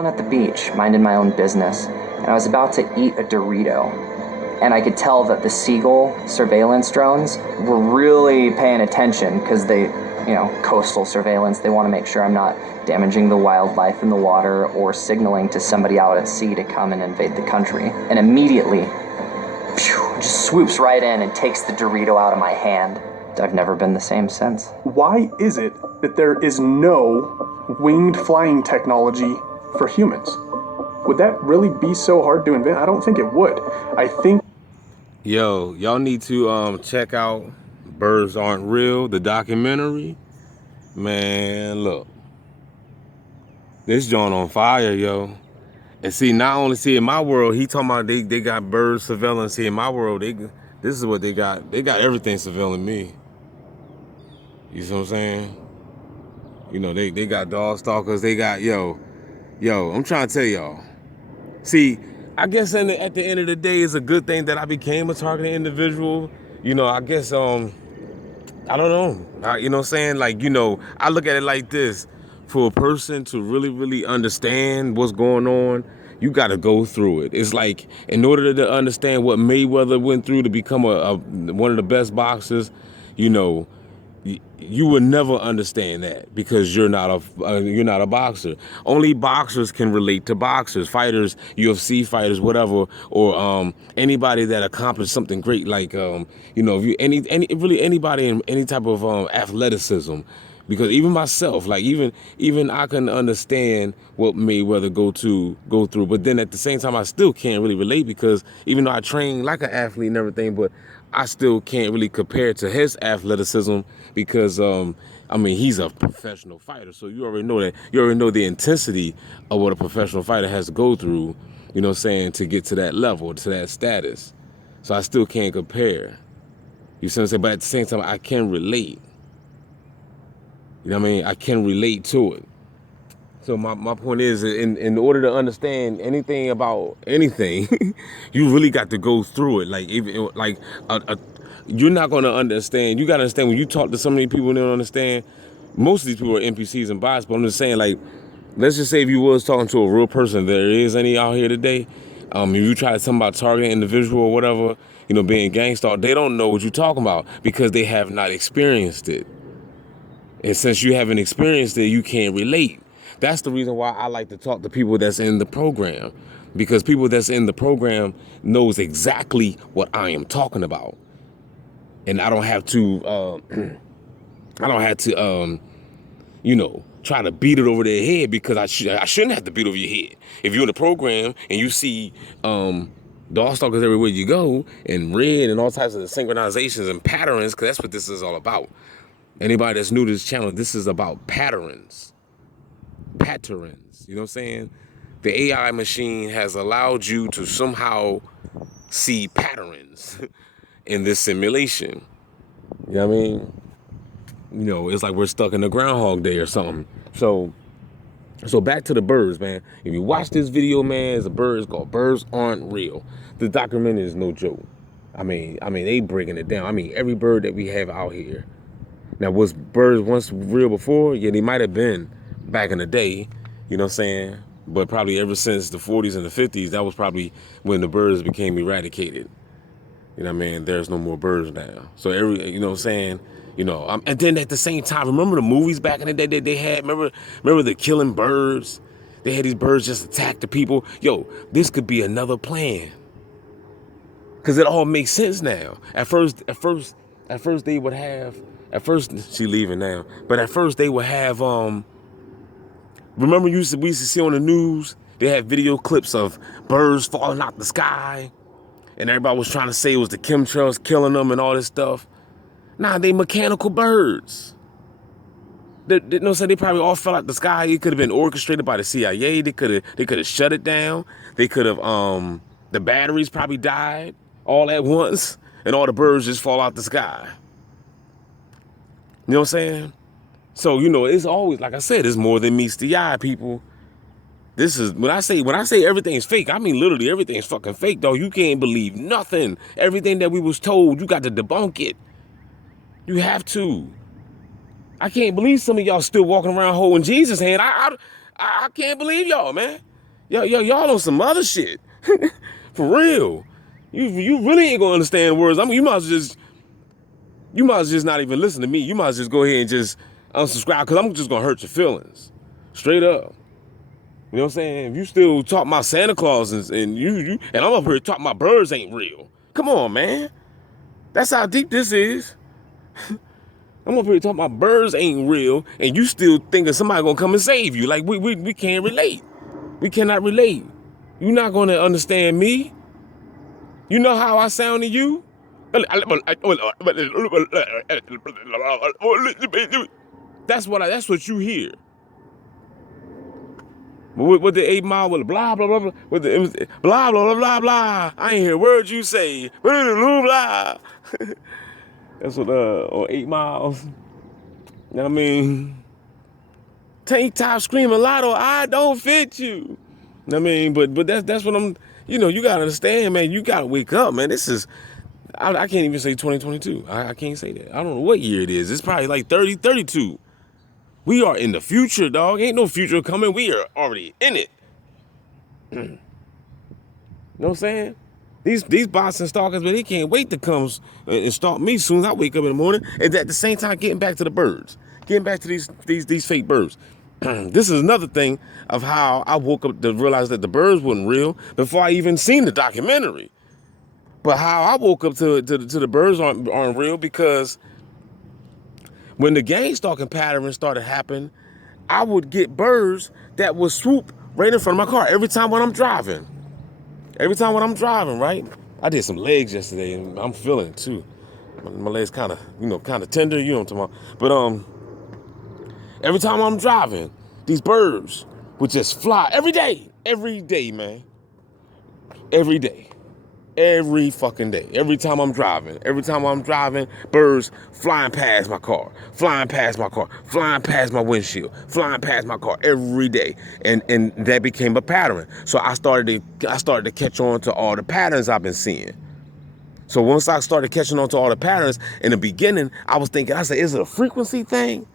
At the beach, minding my own business, and I was about to eat a Dorito. And I could tell that the Seagull surveillance drones were really paying attention because coastal surveillance, they want to make sure I'm not damaging the wildlife in the water or signaling to somebody out at sea to come and invade the country. And immediately, just swoops right in and takes the Dorito out of my hand. I've never been the same since. Why is it that there is no winged flying technology for humans? Would that really be so hard to invent? I don't think it would. I think... Yo, y'all need to check out Birds Aren't Real, the documentary. Man, look. This joint on fire, yo. And see, not only in my world, he talking about they got bird surveillance here in my world. This is what they got. They got everything surveilling me. You see what I'm saying? You know, they got dog stalkers. They got, yo, I'm trying to tell y'all. See, I guess at the end of the day, it's a good thing that I became a targeted individual. You know, I guess, I don't know. You know what I'm saying? Like, you know, I look at it like this. For a person to really, really understand what's going on, you got to go through it. It's like, in order to understand what Mayweather went through to become one of the best boxers, you know, you would never understand that because you're not a boxer. Only boxers can relate to boxers, fighters, UFC fighters, whatever, or anybody that accomplished something great, like you know, if you really anybody in any type of athleticism. Because even myself, like even I can understand what Mayweather go through, but then at the same time I still can't really relate because even though I train like an athlete and everything, but I still can't really compare to his athleticism because I mean he's a professional fighter, so you already know that. You already know the intensity of what a professional fighter has to go through, you know what I'm saying, to get to that level, to that status. So I still can't compare. You see what I'm saying? But at the same time I can relate. You know what I mean? I can relate to it. So my point is, in order to understand anything about anything, you really got to go through it. Like even like you're not gonna understand. You gotta understand when you talk to so many people, they don't understand. Most of these people are NPCs and bots. But I'm just saying, like, let's just say if you was talking to a real person, there is any out here today. If you try to talk about targeting individual or whatever, you know, being gangster, they don't know what you're talking about because they have not experienced it. And since you haven't experienced it, you can't relate. That's the reason why I like to talk to people that's in the program, because people that's in the program knows exactly what I am talking about. And I don't have to, you know, try to beat it over their head because I shouldn't have to beat over your head. If you're in the program and you see dog stalkers everywhere you go and red and all types of synchronizations and patterns, because that's what this is all about. Anybody that's new to this channel, this is about patterns. Patterns, you know what I'm saying? The AI machine has allowed you to somehow see patterns in this simulation. You know what I mean? You know, it's like we're stuck in a Groundhog Day or something. So back to the birds, man. If you watch this video, man, it's called Birds Aren't Real. The documentary is no joke. I mean, they breaking it down. I mean, every bird that we have out here. Now, was birds once real before? Yeah, they might have been back in the day, you know what I'm saying? But probably ever since the 40s and the 50s, that was probably when the birds became eradicated. You know what I mean? There's no more birds now. So you know what I'm saying? You know, and then at the same time, remember the movies back in the day that they had? Remember the killing birds? They had these birds just attack the people. Yo, this could be another plan. Because it all makes sense now. At first they would have, she leaving now, but at first they would have, remember we used to see on the news, they had video clips of birds falling out the sky, and everybody was trying to say it was the chemtrails killing them and all this stuff. Nah, they mechanical birds. They probably all fell out the sky. It could have been orchestrated by the CIA. They could have shut it down. They could have, the batteries probably died all at once, and all the birds just fall out the sky. You know what I'm saying? So, you know, it's always, like I said, it's more than meets the eye, people. This is, when I say everything's fake, I mean literally everything's fucking fake, dog. You can't believe nothing. Everything that we was told, you got to debunk it. You have to. I can't believe some of y'all still walking around holding Jesus' hand. I can't believe y'all, man. Y'all on some other shit. For real. You really ain't gonna understand words. I mean, you might as well just not even listen to me. You might as well just go ahead and just unsubscribe, because I'm just gonna hurt your feelings. Straight up. You know what I'm saying? If you still talk about Santa Claus and I'm up here talking about birds ain't real. Come on, man. That's how deep this is. I'm up here talking about birds ain't real, and you still thinking somebody gonna come and save you. Like we can't relate. We cannot relate. You're not gonna understand me. You know how I sound to you? That's what you hear. With the 8 Mile, with the blah blah blah blah, with the, it was blah blah blah blah blah. I ain't hear words you say. Blah blah blah. That's what on 8 Miles. You know what I mean? Tank top screaming lotto, I don't fit you. You know what I mean? But that's what I'm. You know, you gotta understand, man. You gotta wake up, man. This is. I can't even say 2022. I can't say that. I don't know what year it is. It's probably like 32. We are in the future, dog. Ain't no future coming. We are already in it. You know what I'm saying? These bots and stalkers, man, they can't wait to come and stalk me soon as I wake up in the morning. And at the same time, getting back to the birds. Getting back to these fake birds. This is another thing of how I woke up to realize that the birds weren't real before I even seen the documentary. But how I woke up to the birds aren't real, because when the gang stalking pattern started happening, I would get birds that would swoop right in front of my car every time when I'm driving. Every time when I'm driving, right? I did some legs yesterday and I'm feeling it too. My legs kind of tender, you know what I'm talking about. But every time I'm driving, these birds would just fly every day, man. Every day. Every fucking day. Every time I'm driving, birds flying past my car, flying past my windshield, flying past my car every day. And that became a pattern. So I started to catch on to all the patterns I've been seeing. So once I started catching on to all the patterns, in the beginning, I said, is it a frequency thing?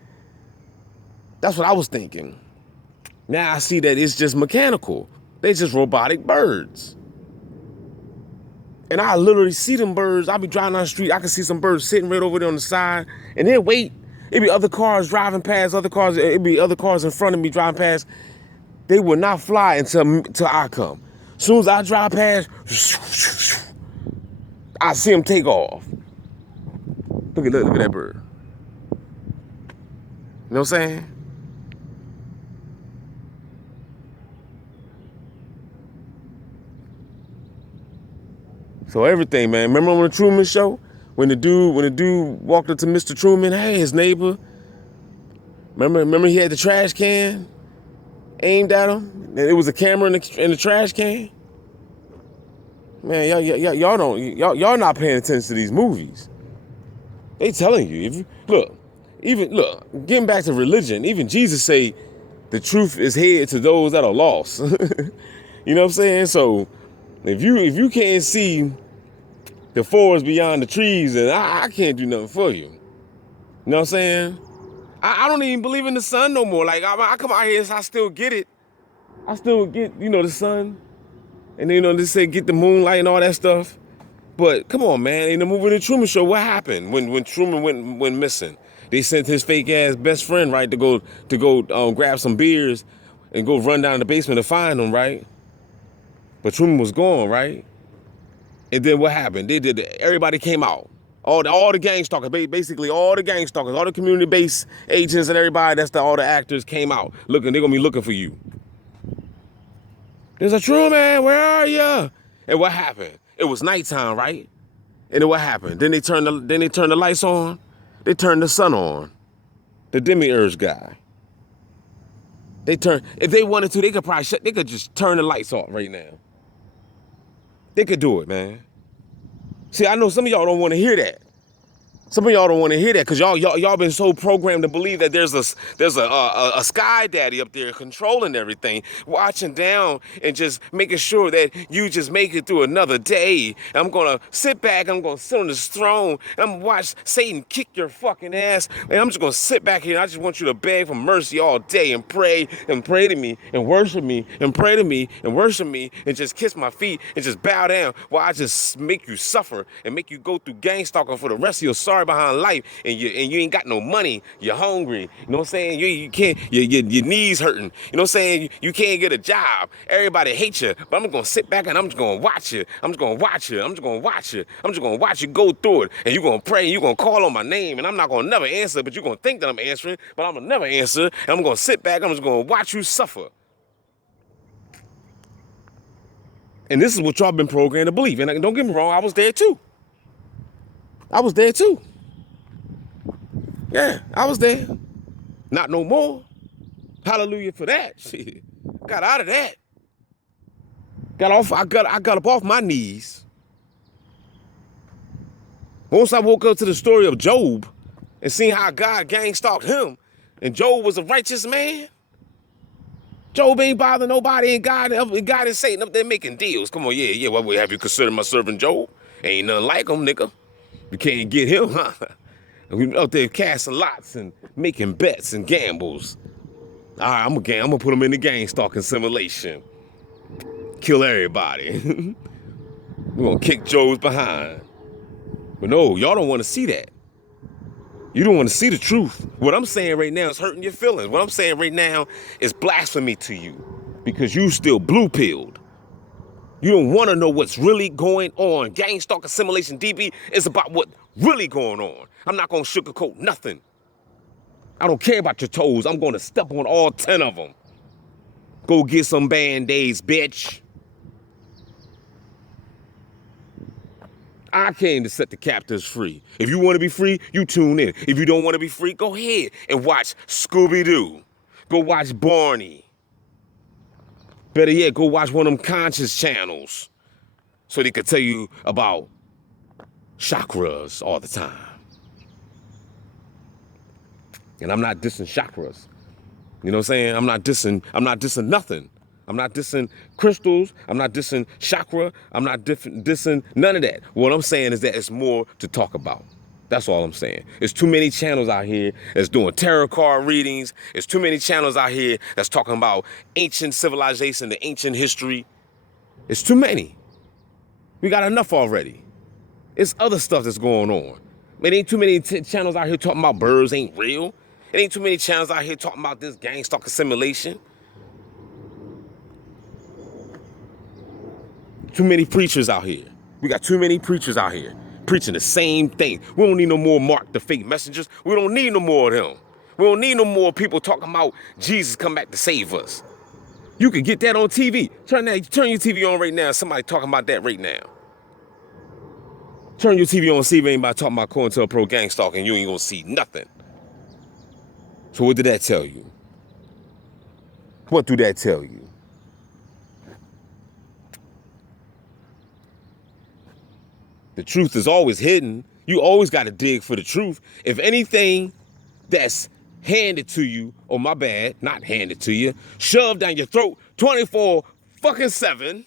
That's what I was thinking. Now I see that it's just mechanical. They're just robotic birds. And I literally see them birds. I'll be driving down the street. I can see some birds sitting right over there on the side. And then wait. It'd be other cars driving past, it'd be other cars in front of me driving past. They will not fly until I come. As soon as I drive past, I see them take off. Look at that bird. You know what I'm saying? So everything, man. Remember on the Truman Show? When the dude walked up to Mr. Truman, hey, his neighbor. Remember he had the trash can aimed at him? And it was a camera in the trash can? Man, y'all not paying attention to these movies. They telling you, getting back to religion, even Jesus say the truth is hid to those that are lost. You know what I'm saying? So if you can't see the forest beyond the trees, and I can't do nothing for you. You know what I'm saying? I don't even believe in the sun no more. Like I come out here, I still get it. I still get, the sun. And then, they say get the moonlight and all that stuff. But come on, man. In the movie The Truman Show, what happened when Truman went missing? They sent his fake ass best friend, right, to go grab some beers and go run down the basement to find him, right? But Truman was gone, right? And then what happened? Everybody came out. All the gang stalkers, basically all the gang stalkers, all the community-based agents and everybody, all the actors came out. They're gonna be looking for you. There's a Truman, where are you? And what happened? It was nighttime, right? And then what happened? Then they turned the lights on. They turned the sun on. The demiurge guy. If they wanted to, they could just turn the lights off right now. They could do it, man. See, I know some of y'all don't want to hear that. Some of y'all don't want to hear that because y'all been so programmed to believe that there's a sky daddy up there controlling everything, watching down and just making sure that you just make it through another day. I'm gonna sit back, I'm gonna sit on this throne, and I'm gonna watch Satan kick your fucking ass, and I'm just gonna sit back here and I just want you to beg for mercy all day and pray to me and worship me and pray to me and worship me and just kiss my feet and just bow down while I just make you suffer and make you go through gang stalking for the rest of your sorry behind life, and you ain't got no money, you're hungry, you know what I'm saying? You can't, your knees hurting, you know what I'm saying? You can't get a job, everybody hates you, but I'm gonna sit back and I'm just gonna watch you, I'm just gonna watch you, I'm just gonna watch you, I'm just gonna watch you go through it, and you're gonna pray, and you're gonna call on my name, and I'm not gonna never answer, but you're gonna think that I'm answering, but I'm gonna never answer, and I'm gonna sit back, I'm just gonna watch you suffer. And this is what y'all been programmed to believe, and don't get me wrong, I was there too. I was there too. Yeah, I was there. Not no more. Hallelujah for that. Shit. Got out of that. I got up off my knees. Once I woke up to the story of Job and seen how God gang stalked him, and Job was a righteous man. Job ain't bothering nobody, and God and Satan up there making deals. Come on, yeah. What have you considered my servant Job? Ain't nothing like him, nigga. You can't get him, huh? We out there casting lots and making bets and gambles. All right, I'm gonna put him in the gang stalking simulation. Kill everybody. We're gonna kick Joe's behind. But no, y'all don't want to see that. You don't want to see the truth. What I'm saying right now is hurting your feelings. What I'm saying right now is blasphemy to you because you still blue-pilled. You don't want to know what's really going on. Gang stalking simulation DB is about what really going on. I'm not going to sugarcoat nothing. I don't care about your toes. I'm going to step on all 10 of them. Go get some Band-Aids, bitch. I came to set the captives free. If you want to be free, you tune in. If you don't want to be free, go ahead and watch Scooby-Doo. Go watch Barney. Better yet, go watch one of them conscious channels so they could tell you about chakras all the time. And I'm not dissing chakras. You know what I'm saying? I'm not dissing nothing. I'm not dissing crystals. I'm not dissing chakra. I'm not dissing none of that. What I'm saying is that it's more to talk about. That's all I'm saying. There's too many channels out here that's doing tarot card readings. There's too many channels out here that's talking about ancient civilization, the ancient history. It's too many. We got enough already. It's other stuff that's going on. It ain't too many channels out here talking about birds ain't real. It ain't too many channels out here talking about this gang stalking simulation. Too many preachers out here. We got too many preachers out here preaching the same thing. We don't need no more Mark the fake messengers. We don't need no more of them. We don't need no more people talking about Jesus come back to save us. You can get that on TV. Turn your TV on right now. Somebody talking about that right now. Turn your TV on and see if anybody talking about COINTELPRO gang stalking. You ain't gonna see nothing. So what did that tell you? What do that tell you? The truth is always hidden. You always got to dig for the truth. If anything that's handed to you, or my bad, not handed to you, shoved down your throat 24/7,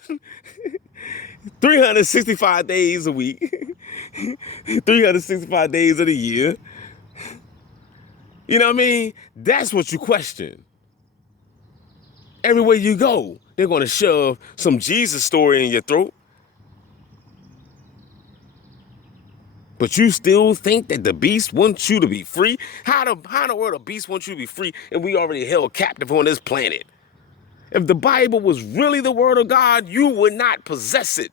365 days a week, 365 days of the year. You know what I mean? That's what you question. Everywhere you go, they're going to shove some Jesus story in your throat. But you still think that the beast wants you to be free? How in the world the beast wants you to be free and we already held captive on this planet? If the Bible was really the word of God, you would not possess it.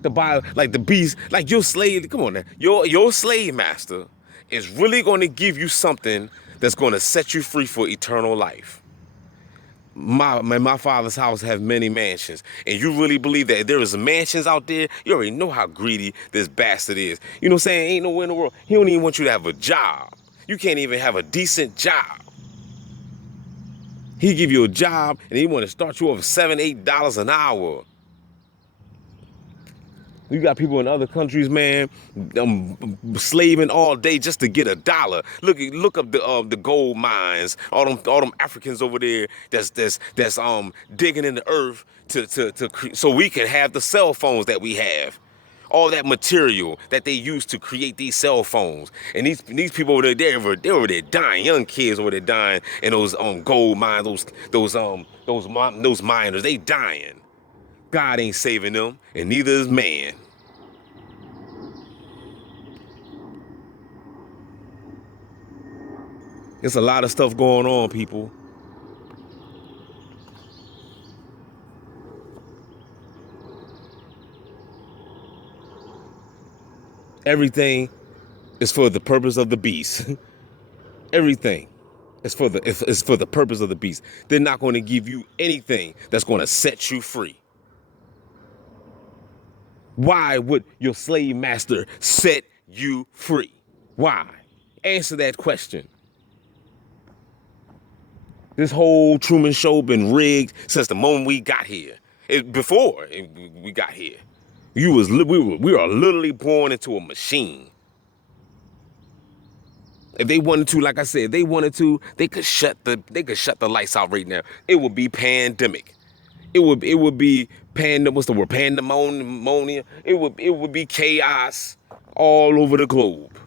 The Bible, like the beast, like your slave, come on now, your slave master is really going to give you something that's going to set you free for eternal life. My father's house have many mansions, and you really believe that if there is mansions out there, you already know how greedy this bastard is. You know what I'm saying? Ain't nowhere in the world. He don't even want you to have a job. You can't even have a decent job. He give you a job, and he want to start you off $7, $8 an hour. You got people in other countries, man, slaving all day just to get $1. Look up the gold mines. All them Africans over there that's digging in the earth so we can have the cell phones that we have. All that material that they used to create these cell phones, and these people over there, they're over there dying. Young kids over there dying in those gold mines, those miners, they dying. God ain't saving them, and neither is man. There's a lot of stuff going on, people. Everything is for the purpose of the beast. Everything is for the purpose of the beast. They're not going to give you anything that's going to set you free. Why would your slave master set you free? Why? Answer that question. This whole Truman Show been rigged since the moment we got here. Before we got here, we were literally born into a machine. If they wanted to, like I said, if they wanted to, they could shut the lights out right now. It would be pandemic. It would be what's the word? Pandemonium. It would be chaos all over the globe.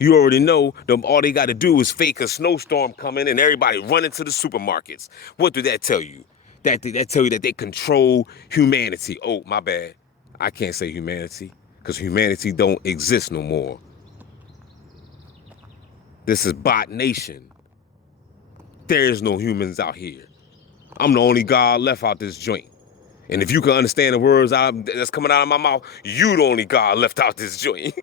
You already know all they got to do is fake a snowstorm coming and everybody running to the supermarkets. What did that tell you? That tell you that they control humanity. Oh, my bad. I can't say humanity because humanity don't exist no more. This is bot nation. There's no humans out here. I'm the only God left out this joint. And if you can understand the words that's coming out of my mouth, you the only God left out this joint.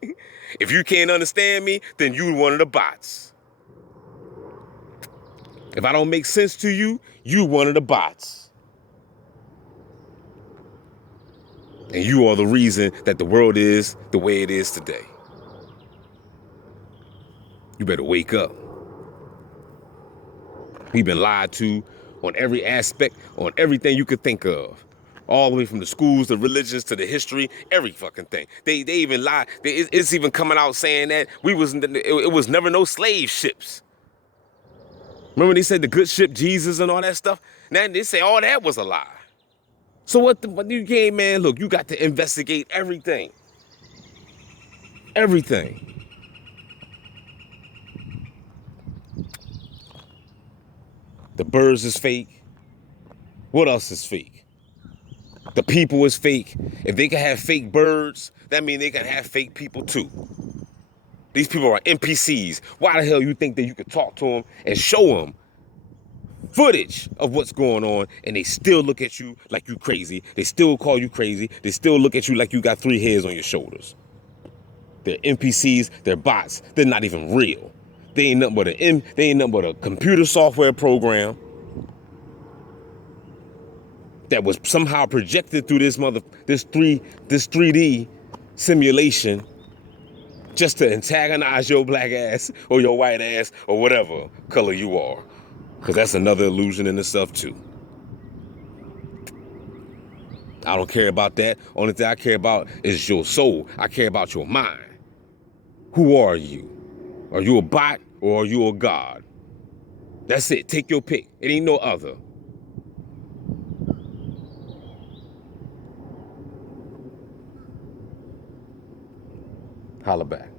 If you can't understand me, then you one of the bots. If I don't make sense to you, you one of the bots. And you are the reason that the world is the way it is today. You better wake up. We've been lied to on every aspect, on everything you could think of. All the way from the schools, the religions, to the history, every fucking thing. They even lie. It's even coming out saying that it was never no slave ships. Remember they said the good ship Jesus and all that stuff? Now they say all that was a lie. So what you game, man? Look, you got to investigate everything. Everything. The birds is fake. What else is fake? The people is fake. If they can have fake birds, that means they can have fake people too. These people are NPCs. Why the hell you think that you could talk to them and show them footage of what's going on and they still look at you like you crazy? They still call you crazy. They still look at you like you got 3 heads on your shoulders. They're NPCs. They're bots. They're not even real. They ain't nothing but a computer software program that was somehow projected through this 3D simulation just to antagonize your black ass or your white ass or whatever color you are. Because that's another illusion in itself too. I don't care about that. Only thing I care about is your soul. I care about your mind. Who are you? Are you a bot or are you a god? That's it. Take your pick. It ain't no other. Holla back.